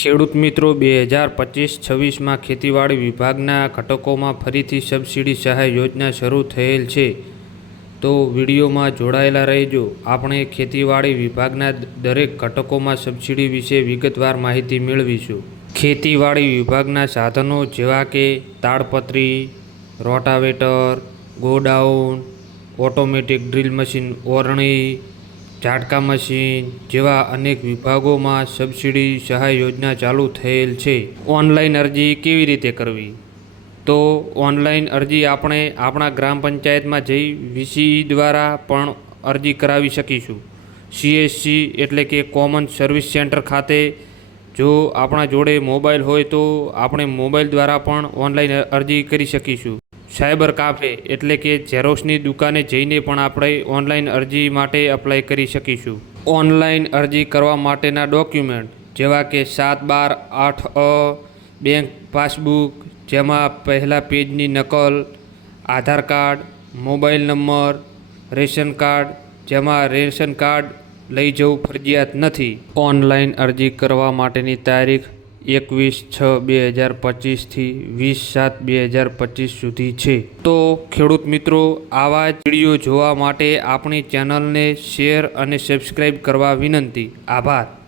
ખેડૂત મિત્રો બે હજાર પચીસ છવ્વીસમાં ખેતીવાડી વિભાગના ઘટકોમાં ફરીથી સબસિડી સહાય યોજના શરૂ થયેલ છે. તો વિડીયોમાં જોડાયેલા રહેજો. આપણે ખેતીવાડી વિભાગના દરેક ઘટકોમાં સબસિડી વિશે વિગતવાર માહિતી મેળવીશું. ખેતીવાડી વિભાગના સાધનો જેવા કે તાડપત્રી, rotavator, godown, automatic drill machine, ઓરણી ઝાટકા મશીન જેવા અનેક વિભાગોમાં સબસિડી સહાય યોજના ચાલુ થયેલ છે. ઓનલાઈન અરજી કેવી રીતે કરવી? તો ઓનલાઈન અરજી આપણે આપણા ગ્રામ પંચાયતમાં જઈ વીસી દ્વારા પણ અરજી કરાવી શકીશું. સીએસસી એટલે કે કોમન સર્વિસ સેન્ટર ખાતે જો આપણા જોડે મોબાઈલ હોય તો આપણે મોબાઈલ દ્વારા પણ ઓનલાઈન અરજી કરી શકીશું. સાયબર કાફે એટલે કે ઝેરોક્સની દુકાને જઈને પણ આપણે ઓનલાઈન અરજી માટે અપ્લાય કરી શકીશું. ઓનલાઈન અરજી કરવા માટેના ડોક્યુમેન્ટ જેવા કે સાત બાર આઠ અ, બેંક પાસબુક, જેમાં પહેલા પેજની નકલ, Aadhaar card, mobile number, ration card, જેમાં રેશન કાર્ડ લઈ જવું ફરજિયાત નથી. ઓનલાઈન અરજી કરવા માટેની તારીખ એકવીસ છ બે હજાર પચીસથી વીસ સાત બે હજાર પચીસ સુધી છે. તો ખેડૂત મિત્રો, આવા જ વીડિયો જોવા માટે આપણી ચેનલને શેર અને સબસ્ક્રાઈબ કરવા વિનંતી. આભાર.